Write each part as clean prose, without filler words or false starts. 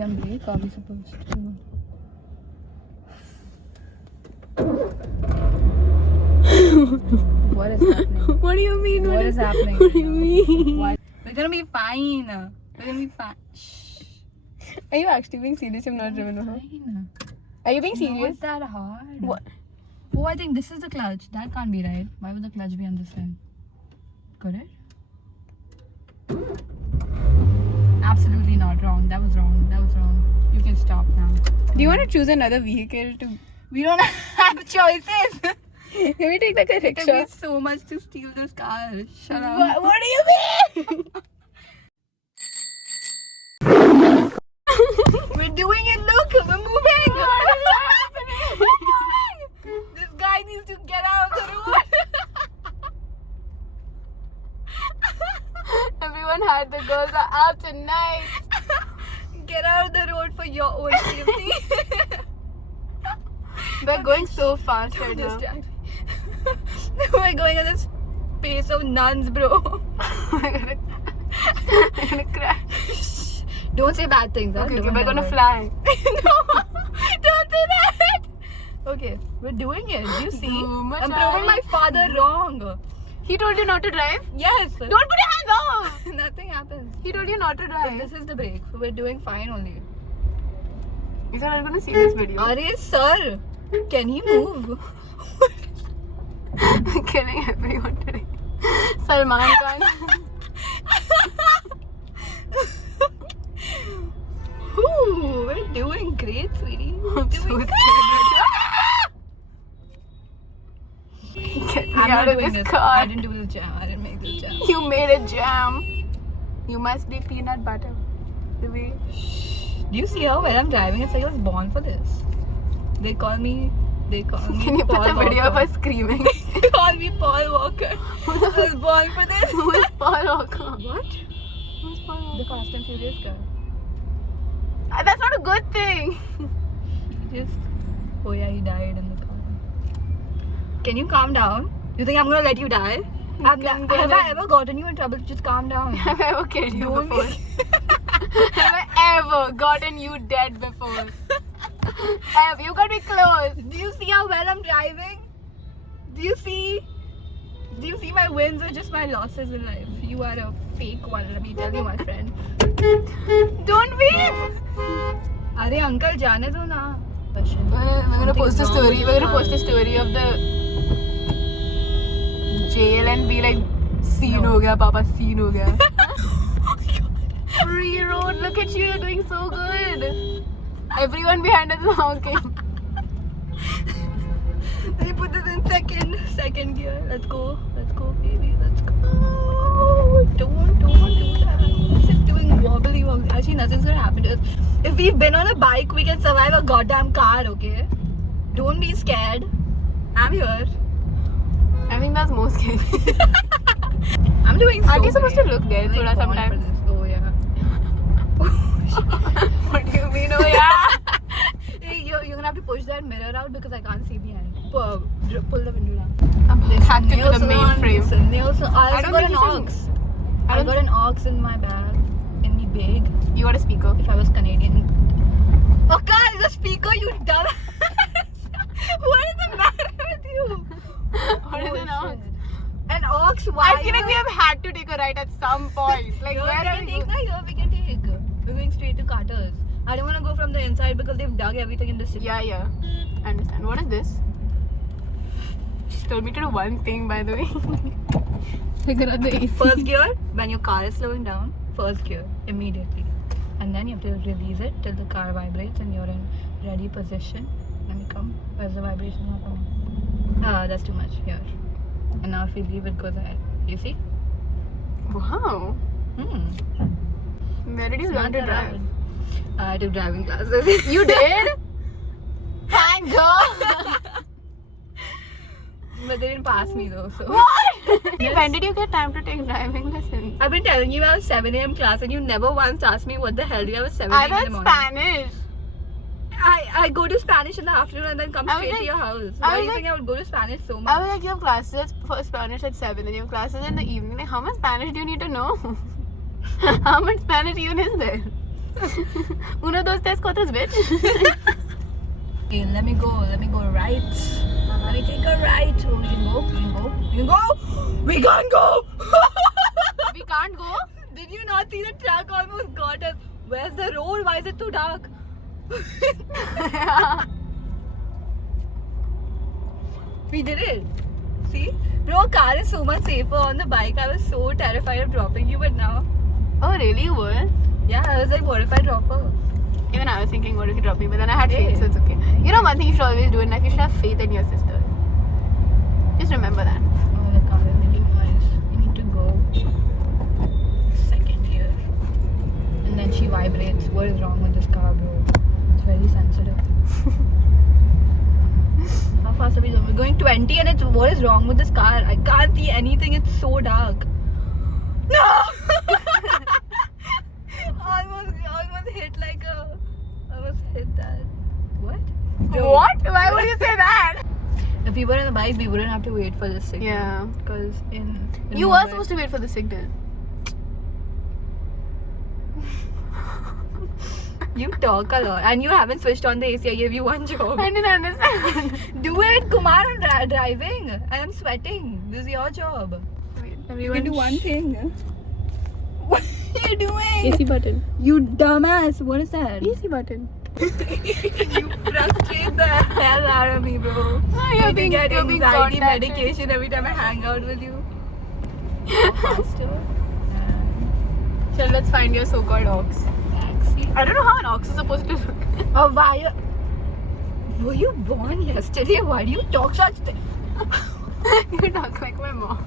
on break? Are we supposed to? What is happening? What do you mean? What is happening? What do you mean? Why? We're gonna be fine. We're gonna be fine. Shh. Are you actually being serious? I'm not remembering. Fine. Are you being serious? Not that hard. What? Oh, I think this is the clutch. That can't be right. Why would the clutch be on this side? Could it? Absolutely not wrong. That was wrong. That was wrong. You can stop now. Do you want to choose another vehicle to? We don't have choices. Can we take like a It took rickshaw? me so much to steal this car. Shut up. What do you mean? We're doing it. Look, we're moving. This guy needs to get out of the road. Everyone had the girls are out tonight. Get out of the road for your own safety. We're going so fast right now. Distract me. We're going at the pace of nuns, bro. I'm gonna crash. Don't say bad things. Huh? Okay, Don't we're gonna ever. fly. No, don't say that. Okay, we're doing it. Do you see? Boom, I'm proving my father wrong. He told you not to drive? Yes. Don't put your hands off! Nothing happens. He told you not to But drive. this is the break. We're doing fine only. You said I'm gonna see this video. Are sir? Can he move? I'm killing everyone today. Salman Khan. Ooh, we're doing great, sweetie. We're I'm so doing scared Get me I'm out not of doing this this. car. I didn't do the jam. I didn't make the jam. You made a jam. You must be peanut butter. The way. Do you see how when I'm driving, it's like I was born for this. They call me. Can you put Paul the video of Walker. us screaming? They call me Paul Walker. I was born for this. Who is Paul Walker? What? Who's Paul Walker? The Fast and Furious guy. That's not a good thing. Oh yeah, he died in the car. Can you calm down? You think I'm gonna let you die? Have I ever gotten you in trouble? Just calm down. Have I ever killed you Don't before? be- Have I ever gotten you dead before? Have you got me close? Do you see how well I'm driving? Do you see my wins or just my losses in life? You are a fake one, let me tell you, my friend. Don't beep. Arey uncle, jaane do na. We're gonna post a story. We're gonna post a story of the jail and be like, scene No. ho gaya, Papa, scene ho gaya. Free road. Look at you. You're doing so good. Everyone behind us is honking. Let me put this in second gear. Let's go, baby, let's go. Don't do that. What's it doing wobbly? Actually, nothing's gonna happen to us. If we've been on a bike, we can survive a goddamn car, okay? Don't be scared. I'm here. I think that's more scary. I'm doing so Aren't you supposed to great. look there I'm, like, thoda born for sometimes? this. Oh yeah. What do you mean? Oh yeah. Hey, you're gonna have to push that mirror out because I can't see behind. Pull the window down. I'm hacked into Nail the main salon, frame. nail salon. I don't got think an this is- ox. I I don't got an ox in my bag, in the bag, You got a speaker. if I was Canadian. Oh God, it's a speaker, you dumb. What is the matter with you? What is an ox? shit. An ox, why? I feel like we have had to take a right at some point. Like Here where we are can we take, going? here we can take. We're going straight to Carter's. I don't want to go from the inside because they've dug everything in the city. Yeah, yeah. I understand. What is this? She told me to do one thing, by the way. Figure out the AC. First gear, when your car is slowing down, first gear, immediately. And then you have to release it till the car vibrates and you're in ready position. Let me come. Where's the vibration not coming? Ah, that's too much. Here. And now if we leave, it goes ahead. You see? Wow. Where did you It's learn not to that drive? hard. I took driving classes. You did? Thank God. But they didn't pass me though, so. What? When did you get time to take driving lessons? I've been telling you I have 7 a.m. class and you never once asked me what the hell do you have a 7 I a.m. in the read morning. Spanish. I go to Spanish in the afternoon and then come I was straight to like- your house. I Why do was you like- think I would go to Spanish so I much? was like, you have classes for Spanish at 7 and you have classes in the evening. Like, how much Spanish do you need to know? How much Spanish even is there? Uno, dos, tres, cuatro, bitch. Okay, let me go right. Let me take a right. Oh, you can go. We can't go. We can't go. Did you not see the truck almost got us? Where's the road? Why is it too dark? We did it. See? Bro, car is so much safer on the bike. I was so terrified of dropping you, but now, Oh, really? You were? yeah, I was like, what if I drop her? Even I was thinking, what if you drop me? But then I had Hey. faith, so it's okay. You know, one thing you should always do in life, you should have faith in your sister. Just remember that. Oh, the car is making noise. You need to go. Second gear. And then she vibrates. What is wrong with this car, bro? It's very sensitive. How fast are we going? We're going 20 and it's what is wrong with this car? I can't see anything. It's so dark. No! almost hit like a. Almost hit that. What? Bro, What? Why would you say that? If we were in the bike, we wouldn't have to wait for this signal. Yeah. Because in You were supposed to wait for the signal. You talk a lot and you haven't switched on the AC. I gave you one job. I didn't understand. Do it, Kumar. I'm driving and I'm sweating. This is your job. Wait, You everyone. can do one thing. What are you doing? AC button. You dumbass. What is that? AC button. You frustrate the hell out of me, bro. Oh, I you're get being anxiety contacted. medication every time I hang out with you. Go faster. So let's find your so-called ox. Taxi. I don't know how an ox is supposed to look. Oh, why? Were you born yesterday? Why do you talk such things? You talk like my mom.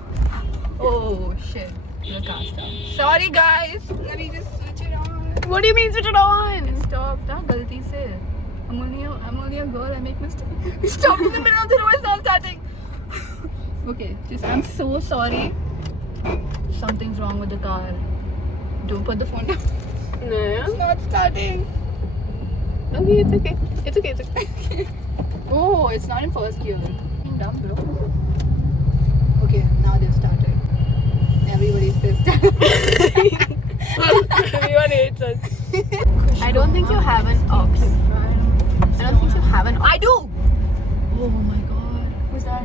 Oh shit. The car stopped. Sorry guys. Let me just switch it on. What do you mean switch it on? Stop. Na galti se. I'm only a girl. I make mistakes. Stop in the middle of the road. It's not starting. Okay. I'm so sorry. Something's wrong with the car. Don't put the phone down. No. It's not starting. Okay, it's okay. It's okay, it's okay. Oh, it's not in first gear. You're dumb, bro. Okay, now they've started. Everybody's pissed. Everyone hates us. I don't think you have an ox. I don't think you have an ox. I do! Oh my god. Who's that?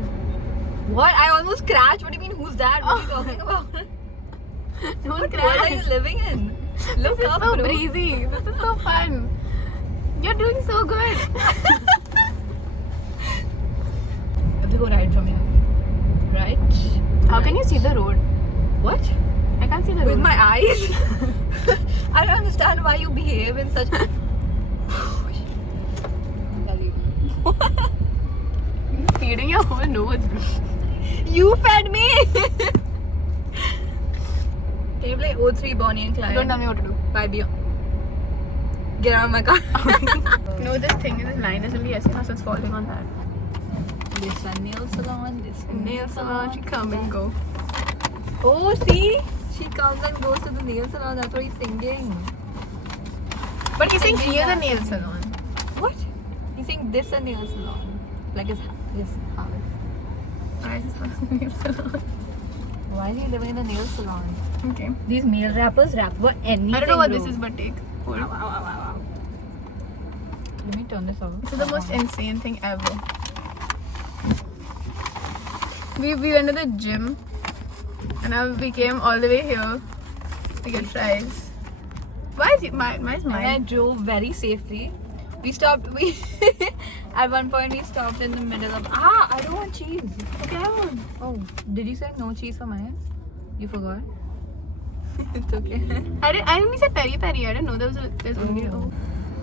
What? I almost crashed. What do you mean, who's that? What are you talking about? Don't What world are you crash. living in? Look This is up, so bro. breezy. This is so fun. You're doing so good. I have to go right from here. Right? How can you see the road? What? I can't see the With road. my eyes? I don't understand why you behave in such. You're feeding your whole nose, bro. You fed me! Can you play O3 Bonnie and Clyde? Don't tell me what to do. Bye, Beyond. Get out of my car. No, this line is only SNR, so it's falling on that. This one nail salon, this one Nail salon, she come and go. Oh, see? She comes and goes to the nail salon. That's what he's singing. But he's saying Singing here's a that. nail salon. What? He's saying this a nail salon. Like his house. Why is this house a nail salon? Why is he living in a nail salon? Okay. These male rappers rap about anything. I don't know what bro. this is, but take. Hold. Let me turn this off. This is the most insane thing ever. We went to the gym and now we came all the way here to get fries. Why is it mine? And I Mine. drove very safely. We stopped. At one point we stopped in the middle of. I don't want cheese. Okay, I won't. Oh, did you say no cheese for mine? You forgot. It's okay. I only said peri peri. I didn't know there's only. Oh.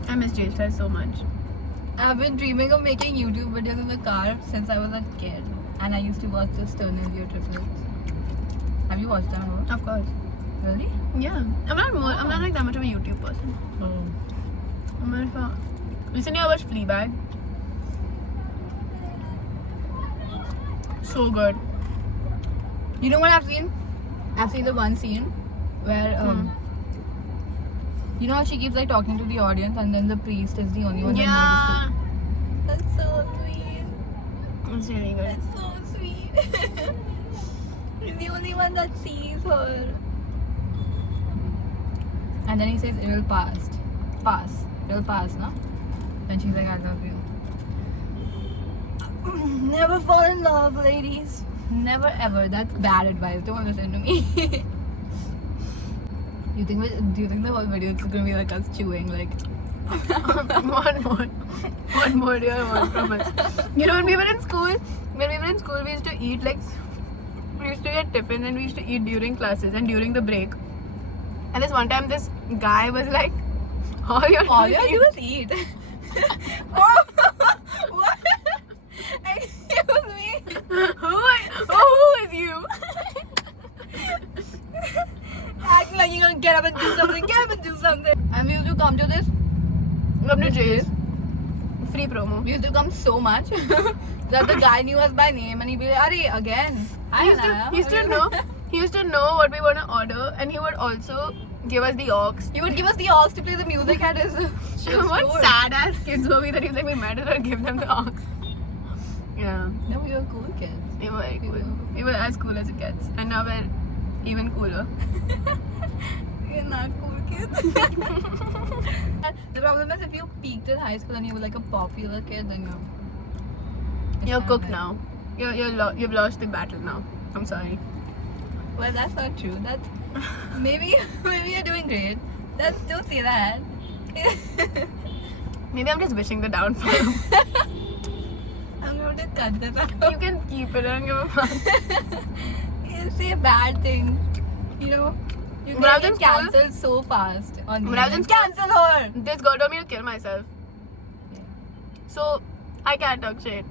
I miss jail fries so much. I've been dreaming of making YouTube videos in the car since I was a kid, and I used to watch the Stern India triplets. Have you watched them ever? Of course. Really? Yeah. I'm not like that much of a YouTube person. Oh. Recently I watched Fleabag. So good. You know what I've seen? I've seen the one scene where you know how she keeps like talking to the audience and then the priest is the only one Yeah. that notices. That's so sweet. It's really good. That's so sweet. He's the only one that sees her. And then he says it will pass. pass. It'll pass, no? Then she's like, I love you. Never fall in love, ladies. Never ever. That's bad advice. Don't listen to me. Do you think the whole video is gonna be like us chewing like? One more do you want from us? You know, when we were in school, we used to eat like, we used to get tiffin and we used to eat during classes and during the break. And this one time, this guy was like, all you do is eat. Oh, what? Excuse me. Who is you? Acting like you're gonna get up and do something. Get up and do something. And we used to come to this. Come to jail. Free promo. We used to come so much that the guy knew us by name and he'd be like, "Arey, again." He used to know what we want to order, and he would also give us the aux. He would give us the aux to play the music at his. What sad ass kids were we that he's like, we might as well give them the aux. Yeah. No, we were cool kids. We were very cool. We were as cool as it gets, and now we're even cooler. We're not cool kids. The problem is if you peaked in high school and you were like a popular kid, then you're cooked now. You've lost the battle now. I'm sorry. Well, that's not true. That's maybe you're doing great. Don't say that. Maybe I'm just wishing the downfall. I'm going to cut this out. You can keep it. I don't give a fuck. You say bad things. You know. You get cancelled so fast. On when I was in cancel her. This girl told me to kill myself. Yeah. So I can't talk shit.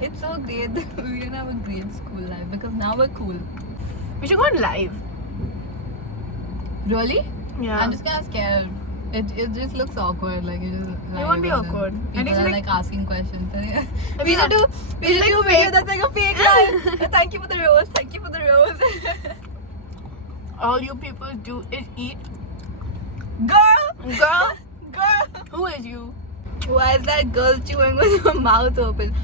It's so great that we didn't have a great school life because now we're cool. We should go on live. Really? Yeah. I'm just kind of scared. It just looks awkward. Like it just. It won't be awkward. People are like asking questions. We Yeah. should do It's like a video that's like a fake life. Thank you for the rose. Thank you for the rose. All you people do is eat. Girl. Who is you? Why is that girl chewing with her mouth open?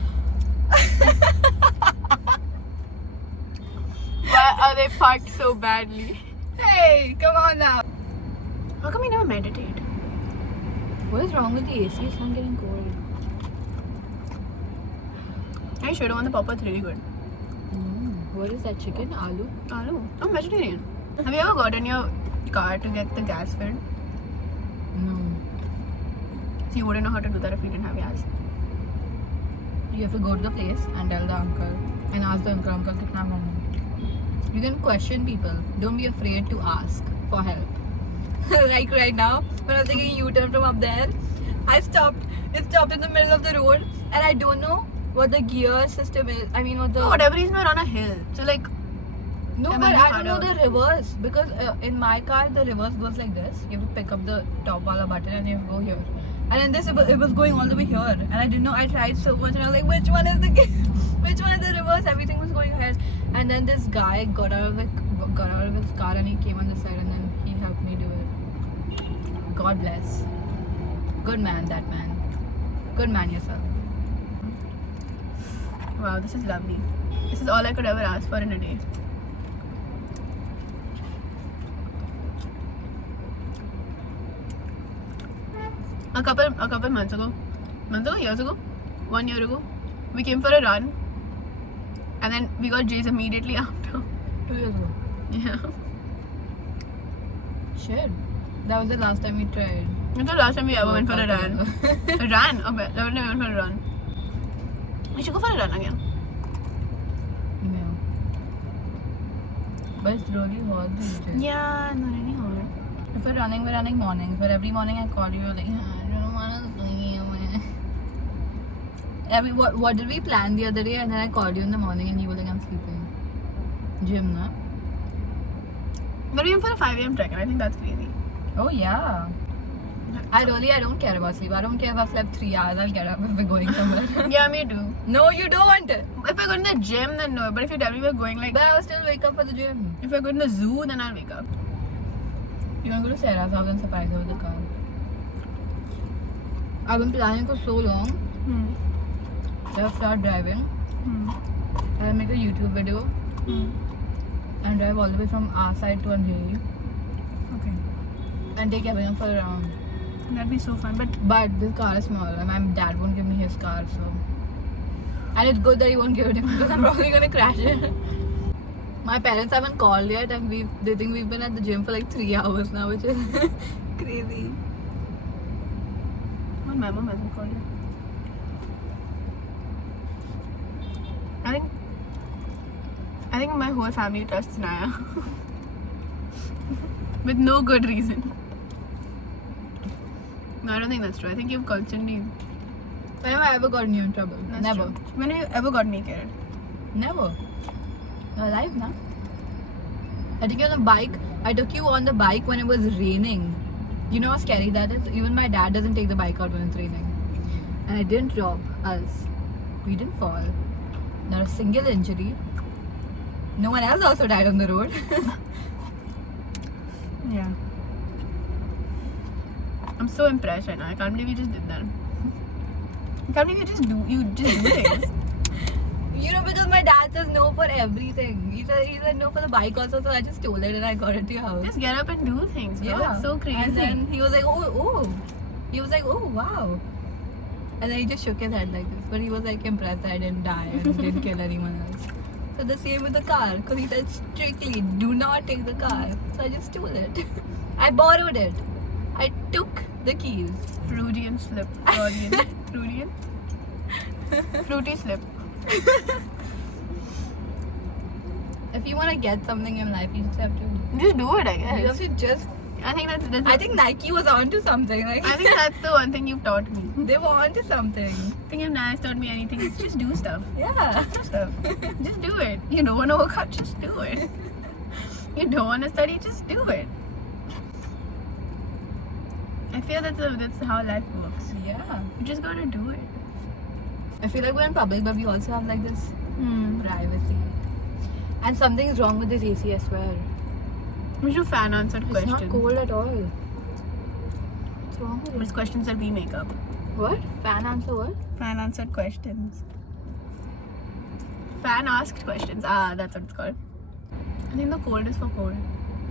Why are they fucked so badly? Hey, come on now. How come you never meditate? What is wrong with the AC? It's not getting cold. I should have won the popper. It's really good. What is that? Chicken? Aloo? Aloo. I'm vegetarian. Have you ever got in your car to get the gas filled? No. So you wouldn't know how to do that if you didn't have gas. You have to go to the place and tell the uncle and ask the uncle, kitna money. You can question people. Don't be afraid to ask for help. Like right now, when I was taking a U-turn from up there, it stopped in the middle of the road and I don't know what the gear system is. I mean, For whatever reason, we're on a hill. So like, no, that but might be I don't know harder. the reverse because in my car the reverse goes like this. You have to pick up the top wala button and you have to go here. And in this it was going all the way here, and I didn't know. I tried so much, and I was like, which one is the reverse? Everything was going ahead, and then this guy got out of his car and he came on the side, and then he helped me do it. God bless. Good man, that man. Good man yourself. wow, this is lovely. This is all I could ever ask for in a day. A couple months ago, years ago, 1 year ago, we came for a run, and then we got J's immediately after. 2 years ago. Yeah. Shit. That was the last time we tried. It's the last time we ever went for a run. together. A run? Okay, never went for a run. We should go for a run again. Yeah. But it's really hot these days. Yeah, not really hard. If we're running mornings. But every morning I call you like, I don't want to sleep. What did we plan the other day? And then I called you in the morning and you were like, I'm sleeping. Gym, no? But we went for a 5 a.m. trek, and I think that's crazy. Oh yeah. I don't care about sleep. I don't care if I've slept 3 hours. I'll get up if we're going somewhere. Yeah, me too. No, you don't. If we're going to the gym, then no. But if you tell me we're going like, But I will still wake up for the gym. if we're going to the zoo, then I'll wake up. You want to go to Sarah's house and surprise her with the car? I've been planning for so long. I'll start driving. I'll make a YouTube video and drive all the way from our side to Andheri. Okay. and take everyone for a round. That'd be so fun. But this car is small and my dad won't give me his car, so. And it's good that he won't give it to me because I'm probably gonna crash it. My parents haven't called yet and they think we've been at the gym for like 3 hours now, which is crazy. Well, my mom hasn't called yet. I think my whole family trusts Naya. With no good reason. No, I don't think that's true. I think you've constantly... When have I ever gotten you in trouble? That's Never. true. When have you ever got naked? Never. You're alive now. I took you on the bike. I took you on the bike when it was raining. You know how scary that is? Even my dad doesn't take the bike out when it's raining. And it didn't drop us. We didn't fall. Not a single injury. No one else also died on the road. Yeah. I'm so impressed right now. I can't believe you just did that. I can't believe you just do things. You know, because my dad says no for everything. He said no for the bike also, so I just stole it and I got it to your house. Just get up and do things, bro. Yeah. It's so crazy. And then he was like, oh. He was like, oh, wow. And then he just shook his head like this. But he was like impressed that I didn't die and didn't kill anyone else. So the same with the car. Because he said strictly, do not take the car. So I just stole it. I borrowed it. I took the keys. Freudian slip. Freudian. Freudian? Fruity slip. If you want to get something in life, you just have to. Just do it, I guess. You have to just. I think that's I think Nike was onto something. Like I think that's the one thing you've taught me. they were onto something. I think if Naya's taught me anything, it's just do stuff. Yeah. Do stuff. Just do it. You don't want to work out, just do it. You don't want to study, just do it. I feel that's how life works. Yeah. You just gotta do it. I feel like we're in public, but we also have like this privacy. And something's wrong with this AC, I swear. We should do fan answered It's questions. not cold at all. What's wrong with It's it? questions that we make up. What? Fan answer what? Fan answered questions. Fan asked questions. Ah, that's what it's called. I think the cold is for cold.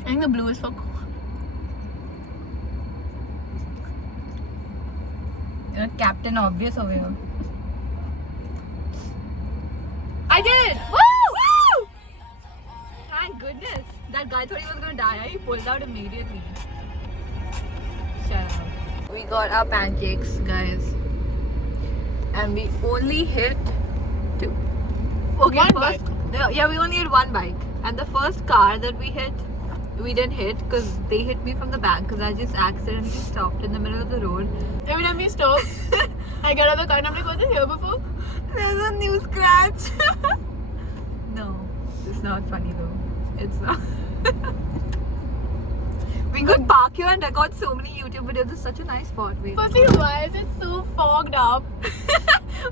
I think the blue is for cold. You're Captain Obvious over here. I did it! Woo! Woo! Thank goodness. That guy thought he was gonna die. He pulled out immediately. Shut up. We got our pancakes, guys. And we only hit two. Okay, One first, bike. No, yeah, we only hit one bike. And the first car that we hit, we didn't hit because they hit me from the back because I just accidentally stopped in the middle of the road. Every time we stop, I get out of the car and I'm like, was this here before? There's a new scratch. No, it's not funny though. It's not. We could park here and record so many YouTube videos. It's such a nice spot. Wait. Firstly, why is it so fogged up?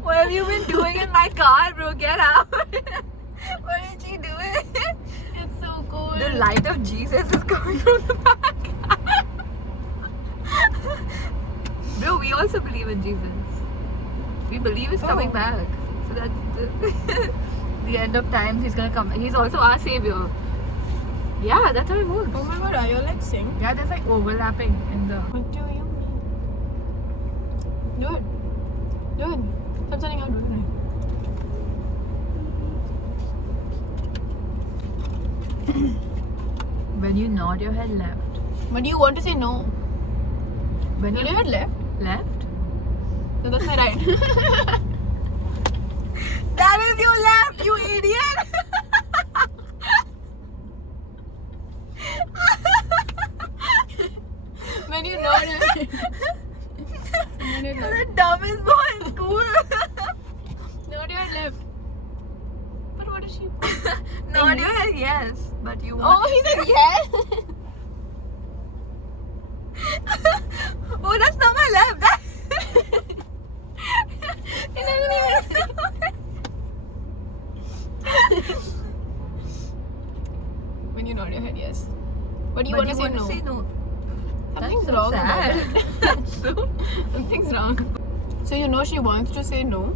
What have you been doing in my car, bro? Get out. What is she doing? It's so cold. The light of Jesus is coming from the back. Bro, we also believe in Jesus. We believe he's coming Oh. back. So that the end of times he's gonna come. He's also our savior. Yeah, that's how it works. Oh my god, are you like sing? Yeah, there's like overlapping in the. What do you mean? Do it. Do it. Stop turning out, do it. When you nod your head left. But you want to say no. When You you never left. left. No, that's my right. That is your left, you idiot. When you nod your head. When you You're nod. the dumbest boy in school. Nod your left. But what is she? Nod your head yes, but you Oh, want. he said yes. Oh, that's not my left. That... He doesn't even. When you nod your head yes. But you But want to say no. no. Something's That's so wrong sad. about that. That's so. Something's wrong. So you know she wants to say no.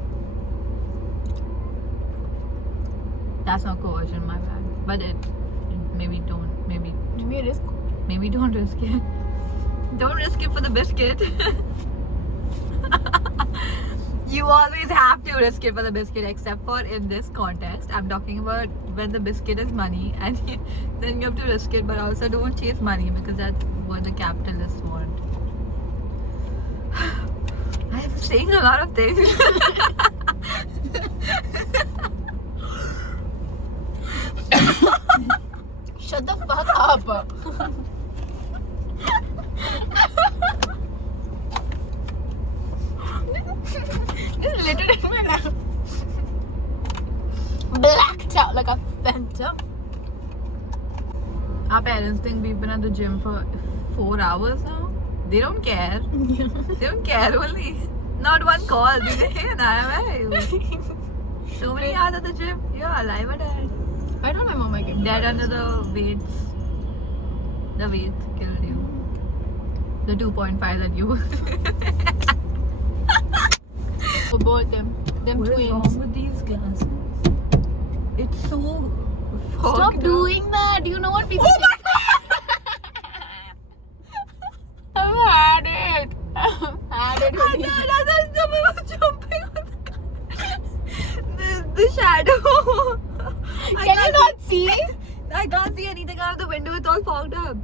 That's not coercion, my bad. But it maybe don't. Maybe. Maybe it is cool. Maybe don't risk it. Don't risk it for the biscuit. You always have to risk it for the biscuit, except for in this context. I'm talking about when the biscuit is money, and then you have to risk it, but also don't chase money because that's what the capitalists want. I'm saying a lot of things. Shut the fuck up. Just littered in my lap. Blacked out like a phantom. Our parents think we've been at the gym for 4 hours now. They don't care. They don't care only. Not one call. They say, hey, Naya, so many hours at the gym. You're alive or dead? I told my mom I came. Dead under the weights. The weight killed you. The 2.5 that you. For both them What is twins. wrong with these glasses? It's so. Stop fogged up. doing that. Do you know what people Oh my I've had it. I've had it. I thought someone was jumping on the shadow. Can you not see? I can't see anything out of the window. It's all fogged up.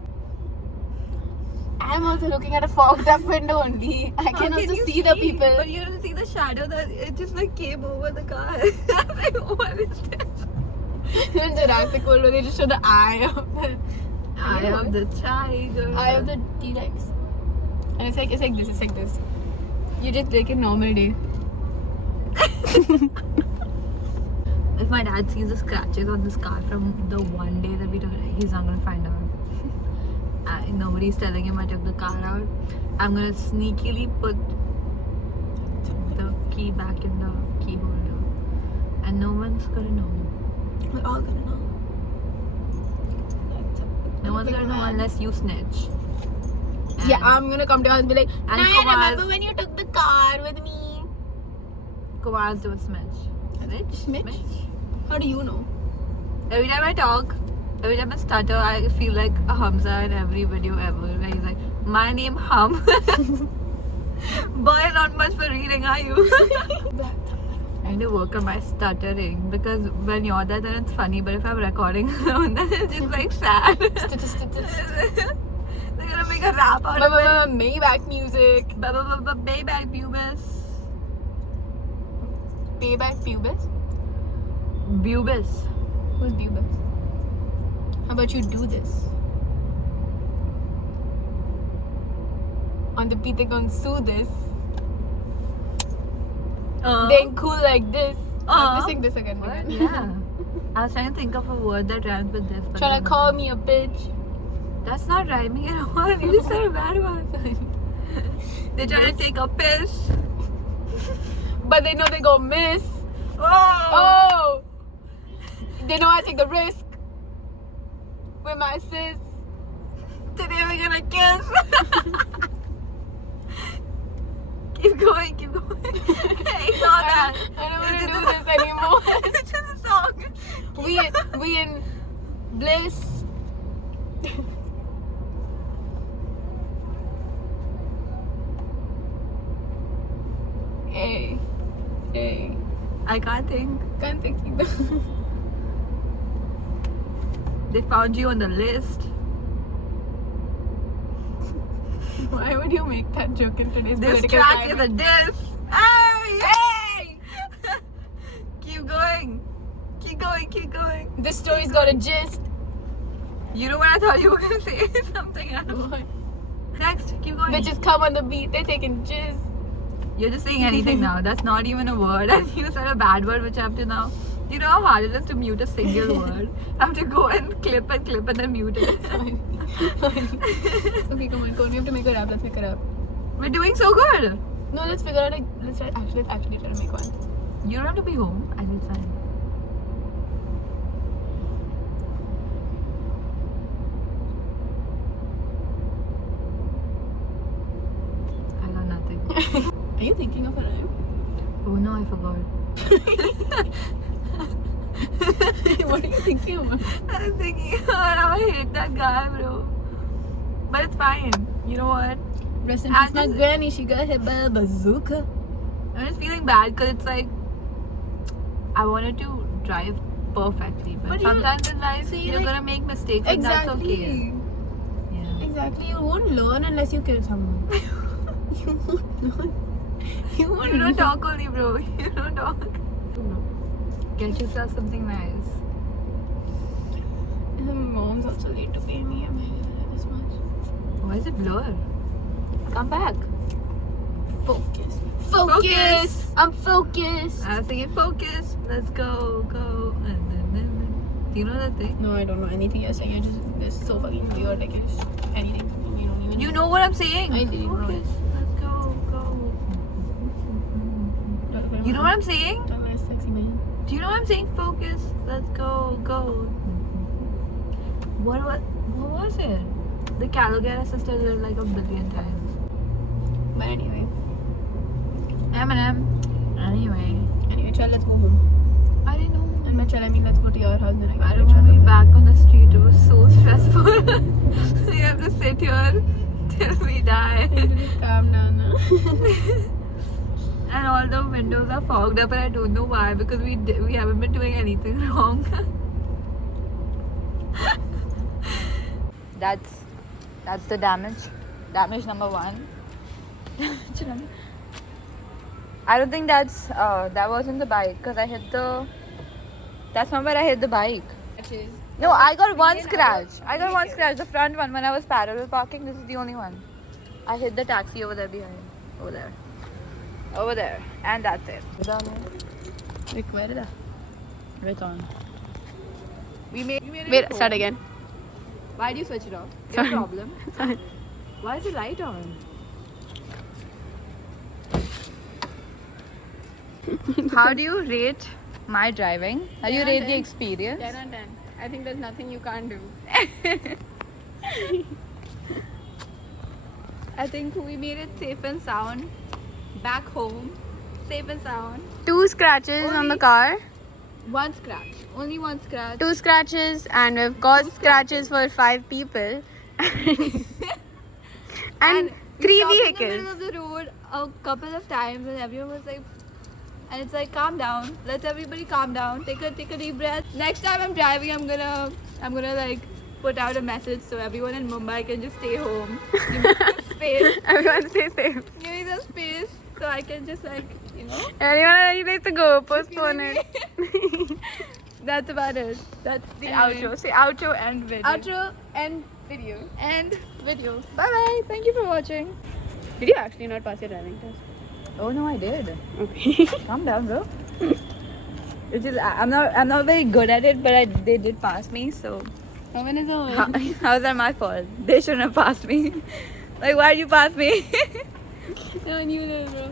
I'm also looking at a fogged up window only. I How can can also you see the people. But you don't see the shadow that it just like came over the car. I'm like, what is this? In Jurassic World, where they just show the eye of the Eye of the tiger. eye of the T-Rex, and it's like this. You just take a normal day. If my dad sees the scratches on this car from the one day that we took it, he's not gonna find out. Nobody's telling him I took the car out. I'm gonna sneakily put the key back in the key holder, and no one's gonna know. We're all gonna know. No one's gonna know unless you snitch. Yeah, And I'm gonna come to us and be like, And I Kumar- remember when you took the car with me. Kumar's do a smidge. Smidge? How do you know? Every time I talk, every time I stutter, I feel like a Hamza in every video ever. Where he's like, my name Hum. Boy, not much for reading, are you? I need to work on my stuttering because when you're there, then it's funny. But if I'm recording alone, then it's just like sad. They're gonna make a rap out of it. Maybach music. Payback pubis. Payback pubis? Pubis. Who's pubis? How about you do this? On the Pite gon' sue this. Then cool like this. Let's sing this again. What? Yeah. I was trying to think of a word that rhymes with this. But Trying then- to call me a bitch. That's not rhyming at all. You just said a bad one. They're trying to take a piss. But they know they gon' miss. Oh! Oh! They know I take the risk. With my sis. Today we're gonna kiss. Keep going, keep going. Ignore that. I don't want It's to do just this anymore. It's just a song. we in bliss. Hey. Hey. I can't think. Can't think either. They found you on the list. Why would you make that joke in today's This political track is climate? a diss. Hey! Hey! Keep going. Keep going, keep going. This story's got a gist. You know what I thought you were gonna say? Something else. Next, keep going. Bitches come on the beat, they're taking jizz. You're just saying anything now. That's not even a word. And you said a bad word, which I have to now. Do you know how hard it is to mute a single word? I have to go and clip and then mute it. Okay, come on, we have to make a rap. Let's make a rap. We're doing so good. No, let's figure out. Let's actually try to make one. You don't have to be home. I think it's fine. I got nothing. Are you thinking of a rhyme? Oh no, I forgot. What are you thinking about? I was thinking, oh, I hate that guy, bro. But it's fine. You know what? Rest in I peace, my just- granny. She got hit by a bazooka. I'm just feeling bad because it's like I wanted to drive perfectly, but, But you- sometimes in life see, you're like- gonna make mistakes, and that's okay. Yeah. Exactly. You won't learn unless you kill someone. You won't learn. You won't You don't learn. talk only, bro. You don't talk. Get yourself something nice. Mom's also late to pay me. Am I this much? Why is it blur? Come back. Focus. Focus. I'm focused. I was thinking focus. Let's go, go. Do you know that thing? No, I don't know anything you're saying. You're just it's so fucking weird. Like it's anything. You don't even. You know what I'm saying? I do, bro. Focus. Let's go, go. You know what I'm saying? Don't let sexy man. Do you know what I'm saying? Focus. Let's go, go. What was it? The Calogero sisters are like a billion times. But anyway. Eminem. Anyway. Anyway, chal, let's go home. I didn't know. And by chal, I mean let's go to your house. Then I don't want to be back on the street. It was so stressful. We have to sit here till we die. Just calm down now. And all the windows are fogged up, and I don't know why, because we haven't been doing anything wrong. That's the damage. Damage number 1. I don't think that wasn't the bike, because I hit the. That's not where I hit the bike. No, I got one scratch. I got one scratch. The front one when I was parallel parking. This is the only one. I hit the taxi over there behind. Over there. Over there. And that's it. Where It's on. We made it Wait, home. start again. Why do you switch it off? Sorry. Your problem. Sorry. Why is the light on? How do you rate my driving? How do you 10 rate on the 10. experience? 10 on 10. I think there's nothing you can't do. I think we made it safe and sound. Back home. Safe and sound. 2 scratches on the Only- car. One scratch. Only one scratch. 2 scratches, and we've caused 2 scratches for 5 people. and we 3 stopped in the vehicles. middle of the road a couple of times, and everyone was like, and it's like, calm down. Let everybody calm down. Take a deep breath. Next time I'm driving, I'm gonna like put out a message so everyone in Mumbai can just stay home. Give me some space. Everyone stay safe. Give me some space so I can just like, Anyone any place to go, postpone it. That's about it. That's the Anyway. outro. Say outro and video. Outro and video. and video. Bye bye. Thank you for watching. Did you actually not pass your driving test? Oh no, I did. Okay. Calm down, bro. Which is I'm not very good at it, but they did pass me. So How many is over? how is that my fault? They shouldn't have passed me. Like, why did you pass me? No, you know, bro.